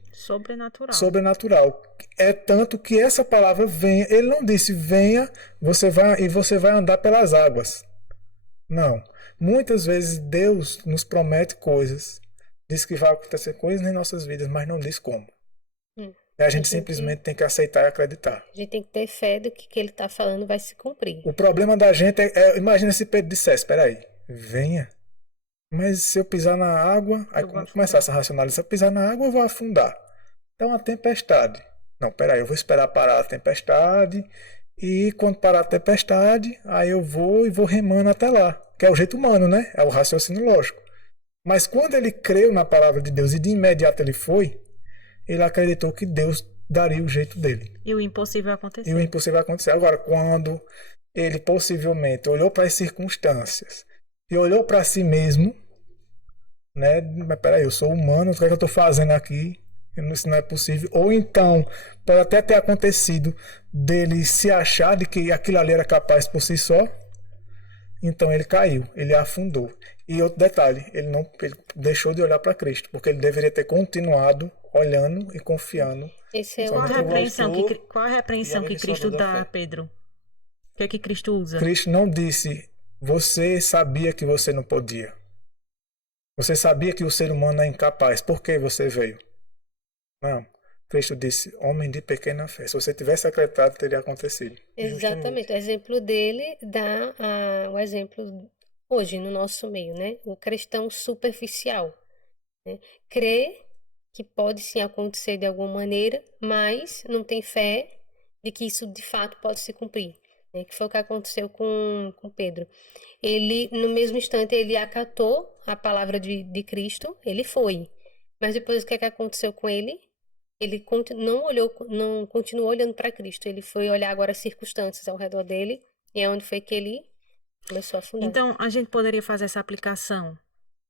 sobrenatural. É tanto que essa palavra venha, ele não disse venha, você vai andar pelas águas. Não. Muitas vezes Deus nos promete coisas, diz que vai acontecer coisas em nossas vidas, mas não diz como. E a gente simplesmente tem que aceitar e acreditar. A gente tem que ter fé do que ele está falando vai se cumprir. O problema da gente imagina se Pedro dissesse, espera aí, venha. Mas se eu pisar na água, aí começasse a racionalizar, se eu pisar na água eu vou afundar. Então a tempestade. Não, peraí, eu vou esperar parar a tempestade. E quando parar a tempestade, aí eu vou remando até lá. Que é o jeito humano, né? É o raciocínio lógico. Mas quando ele creu na palavra de Deus e de imediato ele foi, ele acreditou que Deus daria o jeito dele. E o impossível acontecer. E o impossível acontecer. Agora, quando ele possivelmente olhou para as circunstâncias e olhou para si mesmo, né? Mas peraí, eu sou humano, o que é que eu estou fazendo aqui? Isso não é possível. Ou então, pode até ter acontecido dele se achar de que aquilo ali era capaz por si só. Então ele caiu, ele afundou. E outro detalhe, ele deixou de olhar para Cristo, porque ele deveria ter continuado olhando e confiando. Qual a repreensão que Cristo dá, Pedro? O que é que Cristo usa? Cristo não disse, você sabia que você não podia. Você sabia que o ser humano é incapaz. Por que você veio? Não. Cristo disse, homem de pequena fé. Se você tivesse acreditado, teria acontecido. Exatamente. O exemplo dele dá o exemplo hoje no nosso meio, né? O cristão superficial, né? Crê que pode sim acontecer de alguma maneira, mas não tem fé de que isso de fato pode se cumprir, né? Que foi o que aconteceu com Pedro. Ele, no mesmo instante, ele acatou a palavra de Cristo, ele foi. Mas depois o que é que aconteceu com ele? Ele não continuou olhando para Cristo. Ele foi olhar agora as circunstâncias ao redor dele e é onde foi que ele começou a afundar. Então, a gente poderia fazer essa aplicação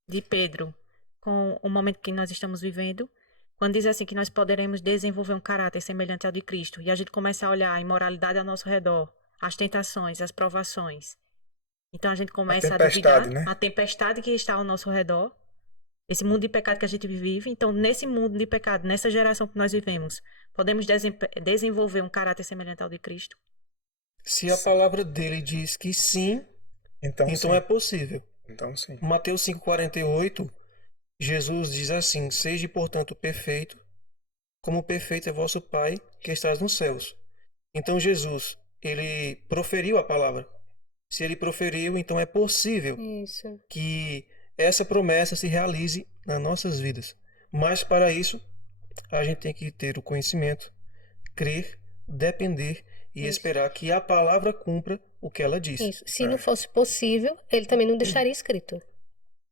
de Pedro com o momento que nós estamos vivendo Quando diz assim que nós poderemos desenvolver um caráter semelhante ao de Cristo, e a gente começa a olhar a imoralidade ao nosso redor, as tentações, as provações. Então a gente começa a duvidar, né? a tempestade que está ao nosso redor, esse mundo de pecado que a gente vive. Então, nesse mundo de pecado, nessa geração que nós vivemos, podemos desenvolver um caráter semelhante ao de Cristo? Se a palavra dele diz que sim, Então sim. é possível. Então sim. Mateus 5,48, Jesus diz assim: seja, portanto, perfeito, como perfeito é vosso Pai que estás nos céus. Então Jesus, ele proferiu a palavra. Se ele proferiu, então é possível Isso. que essa promessa se realize nas nossas vidas. Mas para isso, a gente tem que ter o conhecimento, crer, depender e esperar que a palavra cumpra o que ela diz. Isso. Se não fosse possível, ele também não deixaria escrito.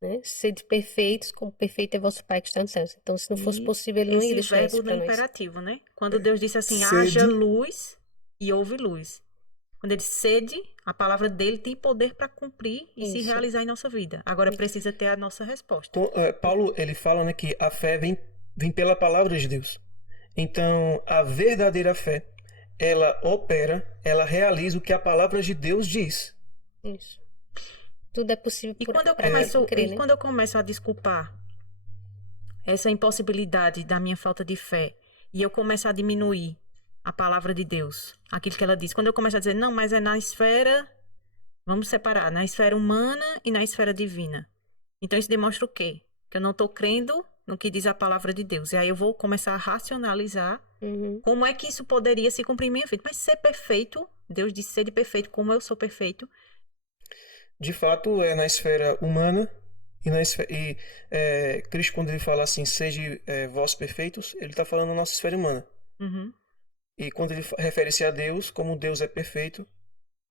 Né? Sede perfeitos, como perfeito é vosso Pai que está nos céus. Então, se não fosse possível, ele não ia deixar esse isso verbo para no nós. imperativo, né? Quando Deus disse assim, Sede. haja luz e houve luz. Quando ele diz sede, a palavra dele tem poder para cumprir e se Isso. realizar em nossa vida. Agora precisa ter a nossa resposta. Paulo, ele fala, né, que a fé vem pela palavra de Deus. Então, a verdadeira fé, ela opera, ela realiza o que a palavra de Deus diz. Isso. Tudo é possível E por quando crer, né? quando eu começo a desculpar essa impossibilidade da minha falta de fé e eu começo a diminuir a palavra de Deus, aquilo que ela diz, quando eu começo a dizer, não, mas é na esfera, vamos separar, na esfera humana e na esfera divina. Então isso demonstra o quê? Que eu não estou crendo no que diz a palavra de Deus. E aí eu vou começar a racionalizar como é que isso poderia se cumprir em minha vida. Mas ser perfeito, Deus disse ser de perfeito como eu sou perfeito. De fato, é na esfera humana Cristo, quando ele fala assim, seja vós perfeitos, ele está falando na nossa esfera humana. E quando ele refere-se a Deus, como Deus é perfeito,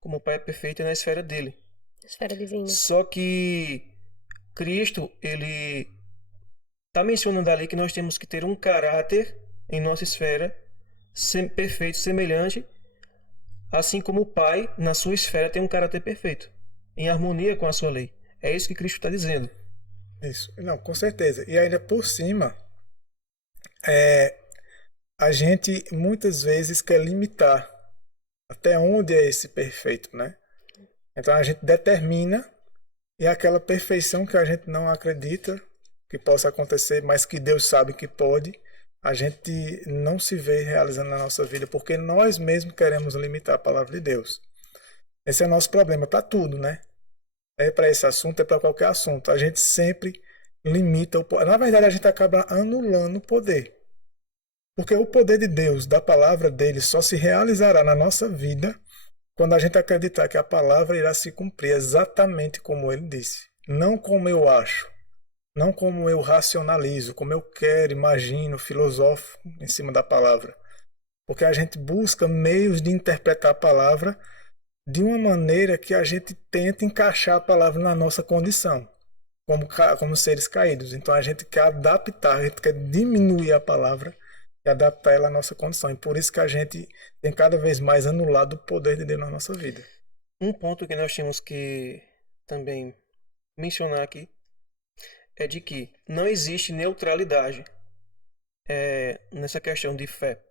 como o Pai é perfeito, é na esfera dele. Esfera divina. Só que Cristo, ele está mencionando ali que nós temos que ter um caráter em nossa esfera perfeito, semelhante, assim como o Pai, na sua esfera, tem um caráter perfeito, em harmonia com a sua lei. É isso que Cristo está dizendo. Isso. Não, com certeza. E ainda por cima, a gente muitas vezes quer limitar até onde é esse perfeito, né? Então a gente determina e aquela perfeição que a gente não acredita que possa acontecer, mas que Deus sabe que pode, a gente não se vê realizando na nossa vida, porque nós mesmos queremos limitar a palavra de Deus. Esse é o nosso problema para tudo, né? É para esse assunto, é para qualquer assunto. A gente sempre limita o poder. Na verdade, a gente acaba anulando o poder. Porque o poder de Deus, da palavra dele, só se realizará na nossa vida quando a gente acreditar que a palavra irá se cumprir exatamente como ele disse. Não como eu acho, não como eu racionalizo, como eu quero, imagino, filosofo em cima da palavra. Porque a gente busca meios de interpretar a palavra de uma maneira que a gente tenta encaixar a palavra na nossa condição, como seres caídos. Então a gente quer adaptar, a gente quer diminuir a palavra e adaptar ela à nossa condição. E por isso que a gente tem cada vez mais anulado o poder de Deus na nossa vida. Um ponto que nós temos que também mencionar aqui é de que não existe neutralidade nessa questão de fé.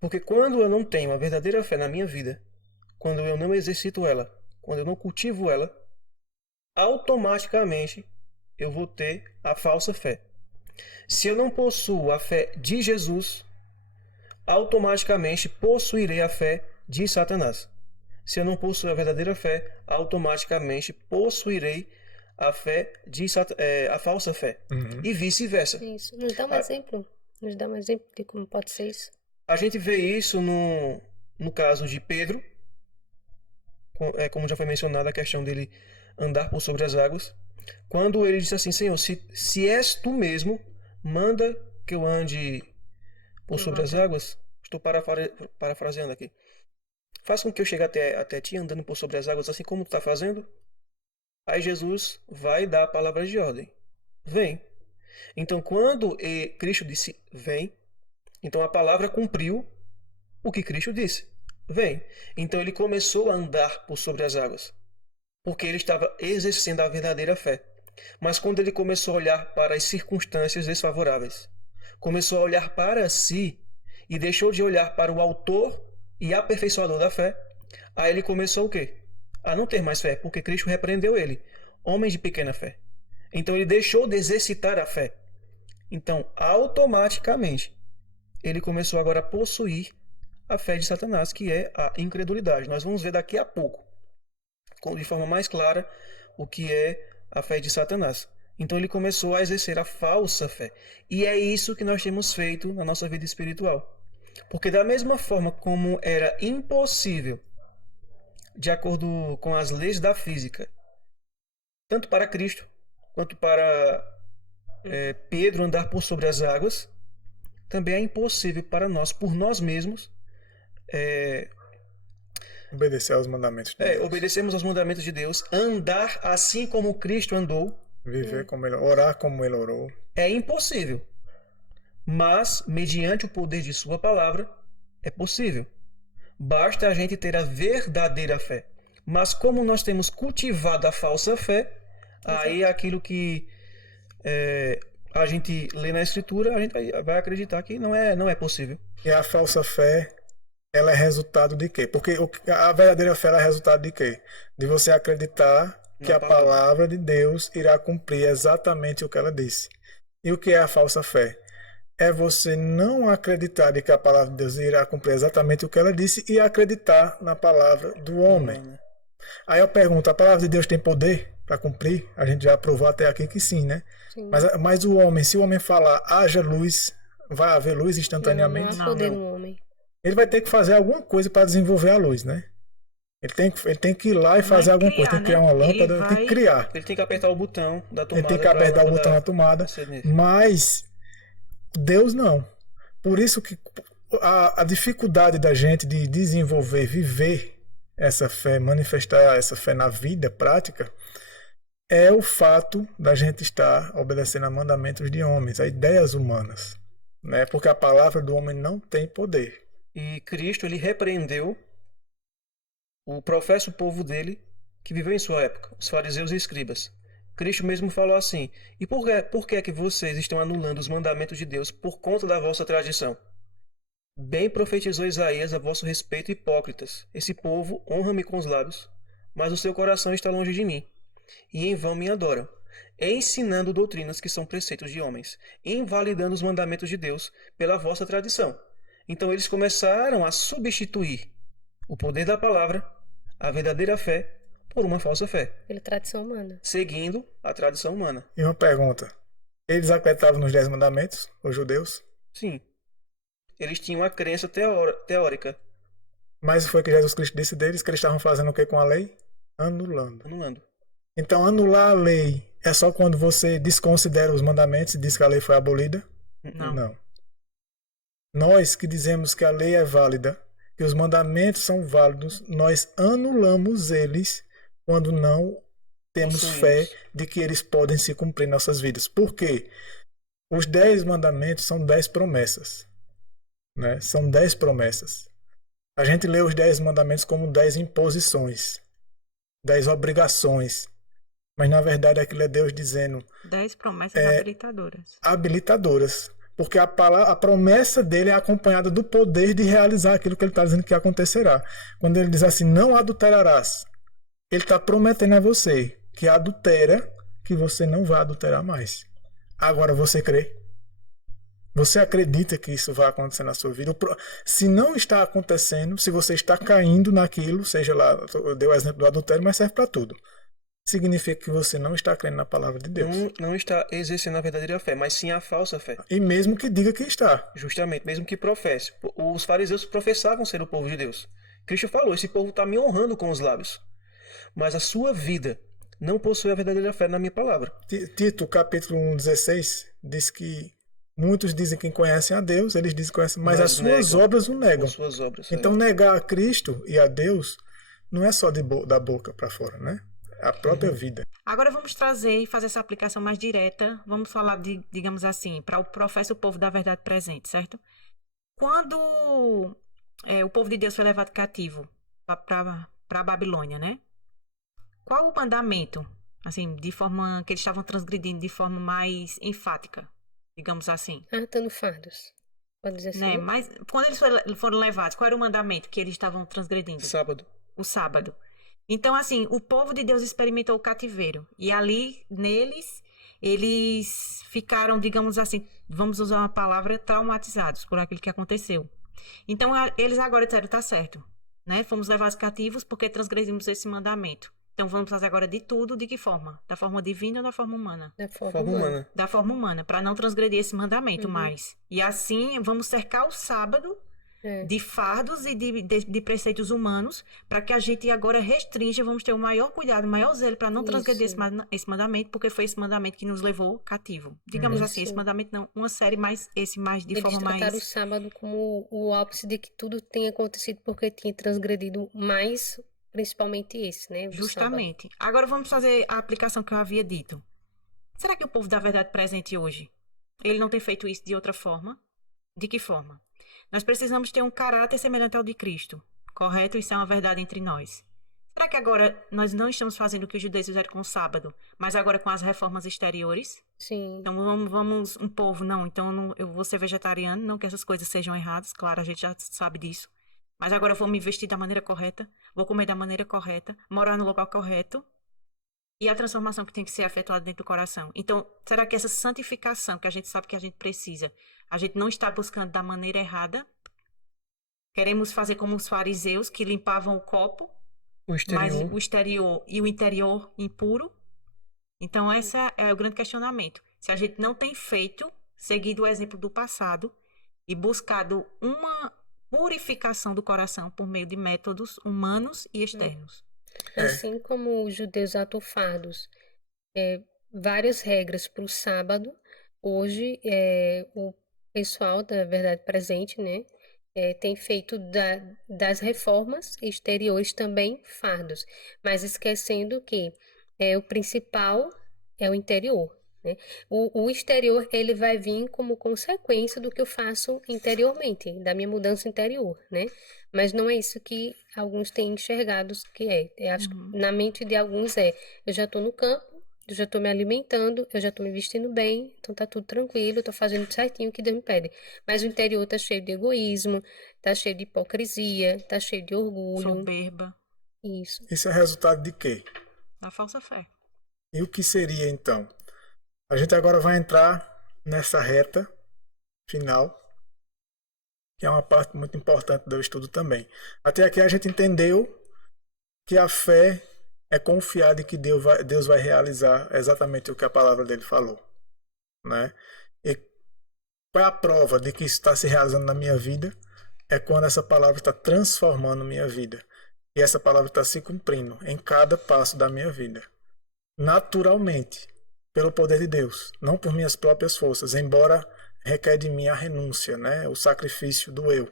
Porque quando eu não tenho a verdadeira fé na minha vida, quando eu não exercito ela, quando eu não cultivo ela, automaticamente eu vou ter a falsa fé. Se eu não possuo a fé de Jesus, automaticamente possuirei a fé de Satanás. Se eu não possuo a verdadeira fé, automaticamente possuirei a fé a falsa fé. E vice-versa. Isso. Nos dá um exemplo. Nos dá um exemplo de como pode ser isso. A gente vê isso no caso de Pedro, como já foi mencionado, a questão dele andar por sobre as águas. Quando ele disse assim, Senhor, se és tu mesmo, manda que eu ande por sobre as águas. Estou parafraseando aqui. Faz com que eu chegue até ti andando por sobre as águas, assim como tu está fazendo. Aí Jesus vai dar a palavra de ordem. Vem. Então, quando Cristo disse vem, então a palavra cumpriu o que Cristo disse. Vem. Então ele começou a andar por sobre as águas, porque ele estava exercendo a verdadeira fé. Mas quando ele começou a olhar para as circunstâncias desfavoráveis, começou a olhar para si e deixou de olhar para o autor e aperfeiçoador da fé, aí ele começou o quê? A não ter mais fé, porque Cristo repreendeu ele, homem de pequena fé. Então ele deixou de exercitar a fé. Então, automaticamente, ele começou agora a possuir a fé de Satanás, que é a incredulidade. Nós vamos ver daqui a pouco, de forma mais clara, o que é a fé de Satanás. Então ele começou a exercer a falsa fé. E é isso que nós temos feito na nossa vida espiritual. Porque da mesma forma como era impossível, de acordo com as leis da física, tanto para Cristo quanto para Pedro andar por sobre as águas, também é impossível para nós, por nós mesmos, Obedecer aos mandamentos de Deus. obedecermos aos mandamentos de Deus, andar assim como Cristo andou. Viver como ele, orar como ele orou. É impossível. Mas, mediante o poder de sua palavra, é possível. Basta a gente ter a verdadeira fé. Mas como nós temos cultivado a falsa fé, aí é aquilo que a gente lê na Escritura, a gente vai acreditar que não é possível. E a falsa fé, ela é resultado de quê? Porque a verdadeira fé ela é resultado de quê? De você acreditar que a palavra de Deus irá cumprir exatamente o que ela disse. E o que é a falsa fé? É você não acreditar de que a palavra de Deus irá cumprir exatamente o que ela disse e acreditar na palavra do homem. Aí eu pergunto, a palavra de Deus tem poder para cumprir? A gente já provou até aqui que sim, né? Sim. Mas o homem, se o homem falar, haja luz, vai haver luz instantaneamente? Não há poder no homem. Ele vai ter que fazer alguma coisa para desenvolver a luz, né? Ele tem que ir lá e fazer alguma coisa, tem que criar uma lâmpada, tem que criar. Ele tem que apertar o botão da tomada. Ele tem que apertar o botão da tomada, mas Deus não. Por isso que a dificuldade da gente de desenvolver, viver essa fé, manifestar essa fé na vida prática, é o fato da gente estar obedecendo a mandamentos de homens, a ideias humanas, né? Porque a palavra do homem não tem poder. E Cristo, ele repreendeu o professo povo dele que viveu em sua época, os fariseus e escribas. Cristo mesmo falou assim: e por que é que vocês estão anulando os mandamentos de Deus por conta da vossa tradição? Bem profetizou Isaías a vosso respeito, hipócritas. Esse povo honra-me com os lábios, mas o seu coração está longe de mim, e em vão me adoram, ensinando doutrinas que são preceitos de homens, invalidando os mandamentos de Deus pela vossa tradição. Então eles começaram a substituir o poder da palavra, a verdadeira fé, por uma falsa fé. Pela tradição humana. Seguindo a tradição humana. E uma pergunta. Eles acreditavam nos 10 mandamentos, os judeus? Sim. Eles tinham a crença teórica. Mas foi que Jesus Cristo disse deles que eles estavam fazendo o que com a lei? Anulando. Então, anular a lei é só quando você desconsidera os mandamentos e diz que a lei foi abolida? Não. Nós que dizemos que a lei é válida, que os mandamentos são válidos, nós anulamos eles quando não temos fé de que eles podem se cumprir em nossas vidas. Por quê? Os 10 mandamentos são 10 promessas. Né? São 10 promessas. A gente lê os 10 mandamentos como 10 imposições, 10 obrigações. Mas na verdade aquilo é Deus dizendo 10 promessas habilitadoras. Habilitadoras. Porque a promessa dele é acompanhada do poder de realizar aquilo que ele está dizendo que acontecerá. Quando ele diz assim, não adulterarás, ele está prometendo a você que adultera, que você não vai adulterar mais. Agora você crê? Você acredita que isso vai acontecer na sua vida? Se não está acontecendo, se você está caindo naquilo, seja lá, eu dei o exemplo do adultério, mas serve para tudo. Significa que você não está crendo na palavra de Deus. Não está exercendo a verdadeira fé, mas sim a falsa fé. E mesmo que diga que está. Justamente, mesmo que professe. Os fariseus professavam ser o povo de Deus. Cristo falou, esse povo está me honrando com os lábios, mas a sua vida não possui a verdadeira fé na minha palavra. Tito, capítulo 1:16, diz que muitos dizem que conhecem a Deus, eles dizem que conhecem, mas as suas obras o negam. Suas obras, então negar a Cristo e a Deus não é só da boca para fora, né? A própria vida. Agora vamos trazer e fazer essa aplicação mais direta. Vamos falar, digamos assim, para o professo o povo da verdade presente, certo? Quando o povo de Deus foi levado cativo para a Babilônia, né? Qual o mandamento, assim, de forma que eles estavam transgredindo de forma mais enfática? digamos assim. Atando fardos. Pode dizer Né? assim? Mas quando eles foram levados, qual era o mandamento que eles estavam transgredindo? Sábado. O sábado. Então, assim, o povo de Deus experimentou o cativeiro. E ali, neles, eles ficaram, digamos assim, vamos usar uma palavra, traumatizados por aquilo que aconteceu. Então, eles agora disseram, tá certo, né? Fomos levados cativos porque transgredimos esse mandamento. Então, vamos fazer agora de tudo, de que forma? Da forma divina ou da forma humana? Da forma Forma humana. humana. Da forma humana, para não transgredir esse mandamento mais. E assim, vamos cercar o sábado É. de fardos e de preceitos humanos, para que a gente agora restrinja, vamos ter o maior cuidado, o maior zelo para não transgredir Isso. esse mandamento, porque foi esse mandamento que nos levou cativo. Digamos assim, esse Isso. mandamento não, uma série mais, esse mais de Eles forma trataram o mais... sábado como o ápice de que tudo tenha acontecido porque tinha transgredido mais, principalmente esse, né? Do sábado. Justamente. Agora vamos fazer a aplicação que eu havia dito. Será que o povo da verdade presente hoje, ele não tem feito isso de outra forma? De que forma? Nós precisamos ter um caráter semelhante ao de Cristo, correto? Isso é uma verdade entre nós. Será que agora nós não estamos fazendo o que os judeus fizeram com o sábado, mas agora com as reformas exteriores? Sim. Então vamos um povo, não, então eu vou ser vegetariano, não que essas coisas sejam erradas, claro, a gente já sabe disso. Mas agora eu vou me vestir da maneira correta, vou comer da maneira correta, morar no local correto. E a transformação que tem que ser efetuada dentro do coração. Então, será que essa santificação que a gente sabe que a gente precisa, a gente não está buscando da maneira errada? Queremos fazer como os fariseus que limpavam o copo, O mas exterior. o exterior e o interior impuro? Então, esse é o grande questionamento. Se a gente não tem feito, seguido o exemplo do passado e buscado uma purificação do coração por meio de métodos humanos e externos. Assim como os judeus atofados, várias regras para o sábado, hoje o pessoal da verdade presente, né, tem feito das reformas exteriores também fardos, mas esquecendo que o principal é o interior. Né? O exterior ele vai vir como consequência do que eu faço interiormente, da minha mudança interior, né? Mas não é isso que alguns têm enxergado que é. Eu acho que na mente de alguns eu já estou no campo, eu já estou me alimentando, eu já estou me vestindo bem, então tá tudo tranquilo, eu tô fazendo certinho o que Deus me pede. Mas o interior tá cheio de egoísmo, tá cheio de hipocrisia, tá cheio de orgulho. Soberba. Isso. Isso é resultado de quê? Da falsa fé. E o que seria então? A gente agora vai entrar nessa reta final, que é uma parte muito importante do estudo também. Até aqui a gente entendeu que a fé é confiar de que Deus vai realizar exatamente o que a palavra dele falou, né? E qual é a prova de que isso está se realizando na minha vida? É quando essa palavra está transformando minha vida. E essa palavra está se cumprindo em cada passo da minha vida. Naturalmente, pelo poder de Deus, não por minhas próprias forças, embora requer de mim a renúncia, né? O sacrifício do eu,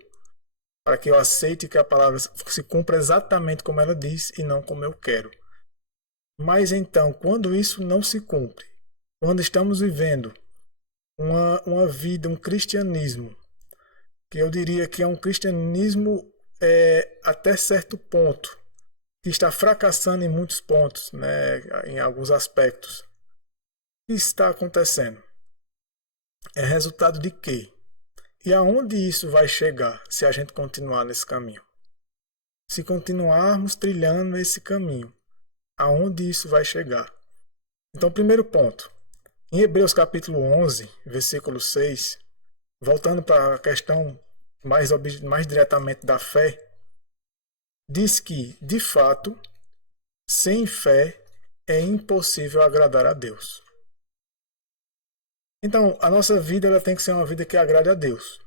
para que eu aceite que a palavra se cumpra exatamente como ela diz e não como eu quero. Mas então, quando isso não se cumpre, quando estamos vivendo uma vida, um cristianismo, que eu diria que é um cristianismo até certo ponto, que está fracassando em muitos pontos, né? Em alguns aspectos, o que está acontecendo? É resultado de quê? E aonde isso vai chegar se a gente continuar nesse caminho? Se continuarmos trilhando esse caminho, aonde isso vai chegar? Então, primeiro ponto. Em Hebreus capítulo 11, versículo 6, voltando para a questão mais diretamente da fé, diz que, de fato, sem fé é impossível agradar a Deus. Então, a nossa vida ela tem que ser uma vida que agrade a Deus.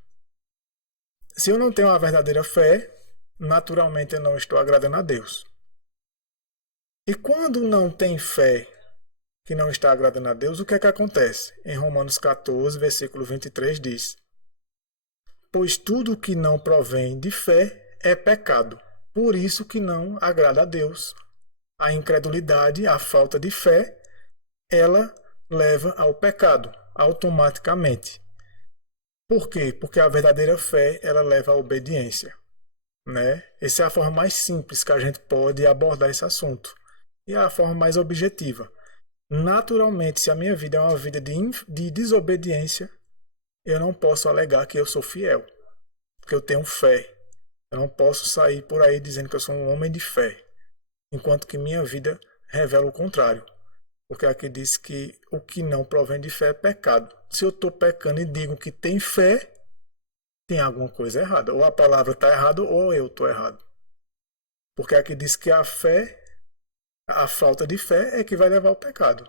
Se eu não tenho uma verdadeira fé, naturalmente eu não estou agradando a Deus. E quando não tem fé que não está agradando a Deus, o que é que acontece? Em Romanos 14, versículo 23 diz: pois tudo que não provém de fé é pecado, por isso que não agrada a Deus. A incredulidade, a falta de fé, ela leva ao pecado, automaticamente. Por quê? Porque a verdadeira fé, ela leva à obediência, né? Essa é a forma mais simples que a gente pode abordar esse assunto. E é a forma mais objetiva. Naturalmente, se a minha vida é uma vida de desobediência, eu não posso alegar que eu sou fiel, porque eu tenho fé. Eu não posso sair por aí dizendo que eu sou um homem de fé, enquanto que minha vida revela o contrário. Porque aqui diz que o que não provém de fé é pecado. Se eu estou pecando e digo que tem fé, tem alguma coisa errada. Ou a palavra está errada ou eu estou errado. Porque aqui diz que a fé, a falta de fé é que vai levar ao pecado.